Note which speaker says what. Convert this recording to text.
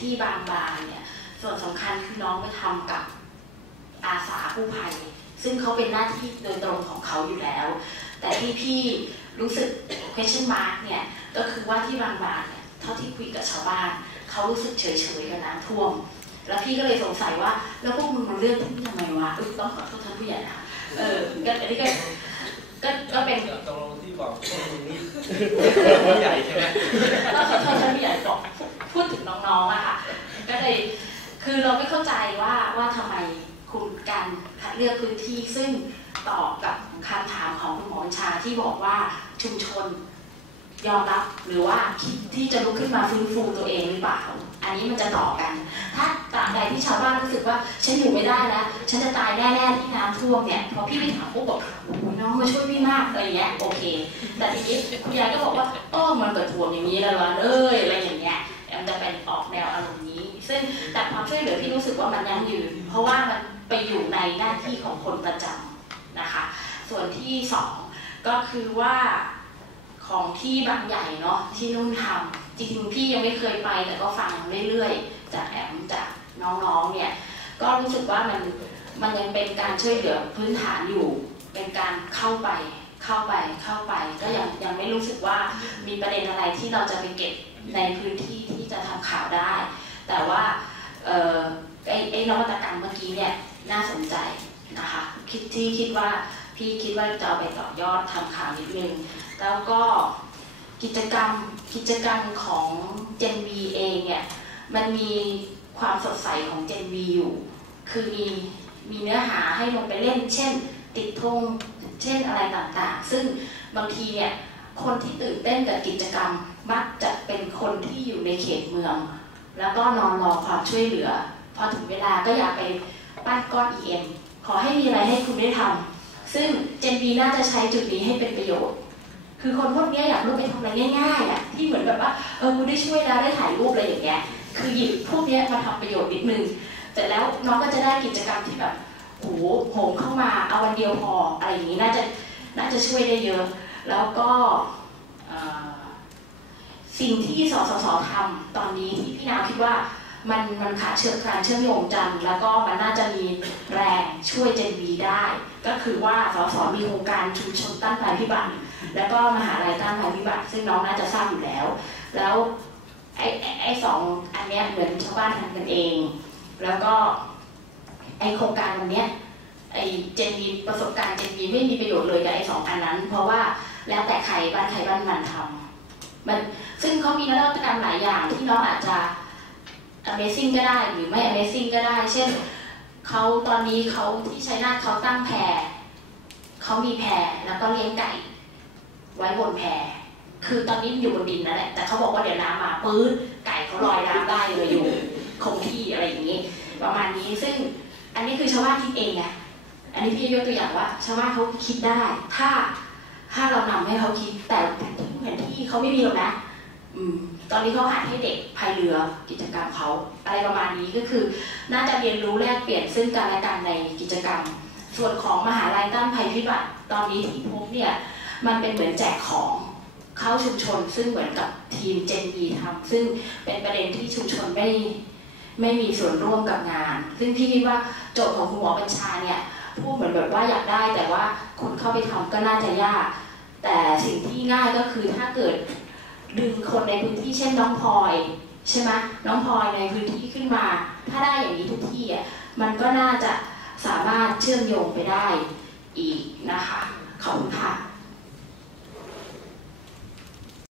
Speaker 1: ที่บางบานเนี่ยส่วนสำคัญคือน้องไปทำกับอาสากู้ภัย ซึ่งเขาเป็นหน้าที่โดยตรงของเขาอยู่แล้ว แต่ที่พี่รู้สึก question mark เนี่ยก็คือว่าที่บางบานเนี่ยเท่าที่คุยกับชาวบ้านเขารู้สึกเฉยๆกับน้ำท่วม แล้วพี่ก็เลยสงสัยว่า แล้วพวกมึงมาเลือกที่นี่ทำไมวะอุ๊ยต้องขอโทษท่านผู้ใหญ่นะคะเออก็อันนี้ก็ก็ก็เป็น
Speaker 2: ตรงที่บอกพวกมึงนี่ผู้ใหญ่ใช่ไหม
Speaker 1: ก็ขอโทษท่านผู้ใหญ่บอกพูดถึง น้องอะค่ะก็เลยคือเราไม่เข้าใจว่าว่าทำไมคุณการคัดเลือกพื้นที่ซึ่งตอบกับคำถามของคุณหมอชาที่บอกว่าชุมชนยอมรับหรือว่าคิดที่จะลุกขึ้นมาฟื้นฟูตัวเองหรือเปล่า อันนี้มันจะต่อกัน ถ้าตราบใดที่ชาวบ้านรู้สึกว่าฉันอยู่ไม่ได้แล้ว ฉันจะตายแน่ๆที่น้ำท่วมเนี่ยพอพี่ไปถามปุ๊บบอกโอ้โหน้องมาช่วยพี่มากอะไรเงี้ยโอเค แต่ทีนี้คุณยายก็บอกว่าโอ้มันเกิดท่วมอย่างนี้แล้วล่ะเอ้ยอะไรอย่างเงี้ย จะเป็นออกแนวอารมณ์นี้ ซึ่งแต่ความช่วยเหลือที่รู้สึกว่ามันยั่งยืน เพราะว่ามันไปอยู่ในหน้าที่ของคนประจำนะคะ ส่วนที่สองก็คือว่าของที่บางใหญ่เนาะที่นุ่นทำจริงๆพี่ยังไม่เคยไปแต่ก็ฟังเรื่อยๆ จากแอมจากน้องๆเนี่ยก็รู้สึกว่ามันมันยังเป็นการช่วยเหลือพื้นฐานอยู่ เป็นการเข้าไป เข้าไปเข้าไปก็ยังยังไม่รู้สึกว่ามีประเด็นอะไรที่เราจะไปเก็บในพื้นที่ที่จะทำข่าวได้ แต่ว่าเอ่อไอ้ไอ้นวัตกรรมเมื่อกี้เนี่ยน่าสนใจนะคะคิดที่คิดว่าพี่คิดว่าจะเอาไปต่อยอดทำข่าวนิดนึงแล้วก็กิจกรรมกิจกรรมของ Gen V เองเนี่ยมันมีความสดใสของ Gen V อยู่ คือมีมีเนื้อหาให้ลงไปเล่น เช่น ติดธง เช่นอะไรต่างๆ ซึ่งบางทีเนี่ยคนที่ตื่นเต้นกับกิจกรรมมักจะเป็นคนที่อยู่ในเขตเมือง แล้วก็นอนรอความช่วยเหลือ พอถึงเวลาก็อยากไปปั้นก้อน EM ขอให้มีอะไรให้คุณได้ทำซึ่ง Gen V น่าจะใช้จุดนี้ให้เป็นประโยชน์ คือคนพวกเนี้ยอยากรู้ไปทำอะไรง่ายๆอะที่เหมือนแบบว่าเออกูได้ช่วยแล้วได้ถ่ายรูปอะไรอย่างเงี้ยคือหยิบพวกเนี้ยมาทำประโยชน์นิดนึงเสร็จแล้วน้องก็จะได้กิจกรรมที่แบบ โอ้โหโหมเข้ามาเอาวันเดียวพออะไรอย่างงี้น่าจะน่าจะช่วยได้เยอะ แล้วก็สิ่งที่สสสทำตอนนี้ที่พี่นาวคิดว่ามันมันขาดเชื่อมการเชื่อมโยงกันแล้วก็มันน่าจะมีแรงช่วยเจนวีได้ ก็คือว่าสสมีโครงการชุมชนต้านภัยพิบัติแล้วก็มหาลัยต้านภัยพิบัติซึ่งน้องน่าจะทราบอยู่แล้ว แล้วไอ้ไอ้ไอ้สองอันเนี้ยเหมือนชาวบ้านทำกันเอง แล้วก็ ไอโครงการวันเนี้ยไอเจนมีประสบการณ์เจนมีไม่มีประโยชน์เลยกับไอสองอันนั้น เพราะว่าแล้วแต่ใครบ้านใครบ้านมันทำมันซึ่งเขามีนวัตกรรมหลายอย่างที่น้องอาจจะ Amazing ก็ได้หรือไม่ Amazing ก็ได้ เช่นเขาตอนนี้เขาที่ชัยนาทเขาตั้งแพรเขามีแพรแล้วก็เลี้ยงไก่ ไว้บนแพรคือตอนนี้อยู่บนดินนั่นแหละแต่เขาบอกว่าเดี๋ยวน้ำมาปื๊ดไก่เขาลอยน้ำได้เลยอยู่คงที่อะไรอย่างนี้ ประมาณนี้ซึ่ง อันนี้คือชาวบ้านคิดเองไงอันนี้พี่ยกตัวอย่างว่า ชาวบ้านเขาคิดได้ ถ้าถ้าเรานำให้เขาคิดแต่แผนที่แผนที่เขาไม่มีหรอกนะอืมตอนนี้เขาหัดให้เด็กพายเรือกิจกรรมเขาอะไรประมาณนี้ก็คือ น่าจะเรียนรู้แลกเปลี่ยนซึ่งกันและกันในกิจกรรม ส่วนของมหาลัยต้านภัยพิบัติตอนนี้ที่พบเนี่ยมันเป็นเหมือนแจกของเข้าชุมชน ซึ่งเหมือนกับทีมเจนบีทำซึ่งเป็นประเด็นที่ชุมชนไม่ ไม่มีส่วนร่วมกับงาน ซึ่งพี่คิดว่าโจทย์ของคุณหมอบัญชาเนี่ยพูดเหมือนแบบว่าอยากได้ แต่ว่าคนเข้าไปทำก็น่าจะยาก แต่สิ่งที่ง่ายก็คือถ้าเกิดดึงคนในพื้นที่เช่นน้องพลอยใช่ไหมน้องพลอยในพื้นที่ขึ้นมา ถ้าได้อย่างนี้ทุกที่อะมันก็น่าจะสามารถเชื่อมโยงไปได้อีกนะคะขอบคุณค่ะ